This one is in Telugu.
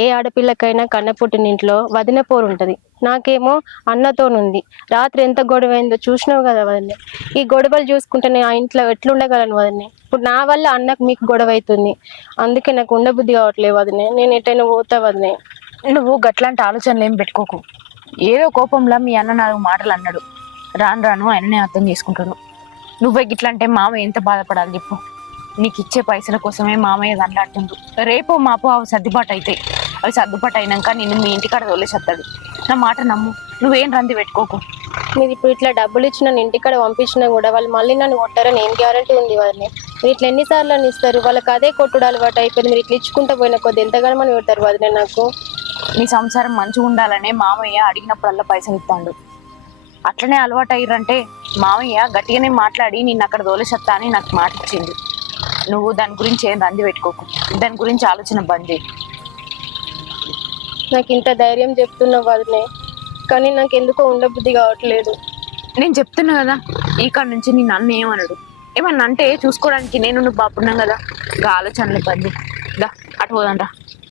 ఏ ఆడపిల్లకైనా కన్నపుట్టినింట్లో వదిన పోరు ఉంటది. నాకేమో అన్నతోనుంది. రాత్రి ఎంత గొడవైందో చూసినావు కదా వదినే. ఈ గొడవలు చూసుకుంటే నేను ఆ ఇంట్లో ఎట్లుండగలను వదినే. ఇప్పుడు నా వల్ల అన్నకు మీకు గొడవ అవుతుంది. అందుకే నాకు ఉండబుద్ధి కావట్లేదు వదినే. నేను ఎటైనా పోతా వదినే. నువ్వు గట్లాంటి ఆలోచనలు ఏం పెట్టుకోకు. ఏదో కోపంలో మీ అన్న 4 మాటలు అన్నాడు. రాను రాను ఆయననే అర్థం చేసుకుంటాడు. నువ్వే గిట్లంటే మామయ్య ఎంత బాధపడాలి చెప్పు. నీకు ఇచ్చే పైసల కోసమే మామయ్య దండాడుతుండు. రేపో మాపో అవి సర్దుబాటు అవుతాయి. అవి సర్దుబాటు అయినాక నిన్ను మీ ఇంటికాడ వదిలేసేస్తాడు. నా మాట నమ్ము. నువ్వేం రంది పెట్టుకోకు. మీరు ఇప్పుడు ఇట్లా డబ్బులు ఇచ్చి నన్ను ఇంటికాడ పంపించినా కూడా వాళ్ళు మళ్ళీ నన్ను కొట్టారని ఏం గ్యారంటీ ఉంది వదినే. మీరు ఇట్లా ఎన్నిసార్లు అని ఇస్తారు? వాళ్ళకి అదే కొట్టుడు అలవాటు అయిపోయింది. మీరు ఇట్లా ఇచ్చుకుంటూ పోయిన కొద్ది ఎంతగానో మనం పెడతారు వదినే నాకు. నీ సంసారం మంచిగా ఉండాలనే మామయ్య అడిగినప్పుడల్లా పైసలు ఇస్తాడు. అట్లనే అలవాటు అయ్యారంటే మామయ్య గట్టిగానే మాట్లాడి నిన్ను అక్కడ దోలేసత్తా అని నాకు మాట ఇచ్చింది. నువ్వు దాని గురించి ఏం రంది పెట్టుకోకు. దాని గురించి ఆలోచన బంద్ చేయి. నాకు ఇంత ధైర్యం చెప్తున్నావు వదినే, కానీ నాకు ఎందుకో ఉండబుద్ధి కావట్లేదు. నేను చెప్తున్నా కదా, ఇక్కడ నుంచి నీ నన్ను ఏమన్నాడు. ఏమన్నా అంటే చూసుకోవడానికి నేను నువ్వు బాపున్నాం కదా. ఇంకా ఆలోచనలు బంద్ చేయి. దా అటు పోదంట.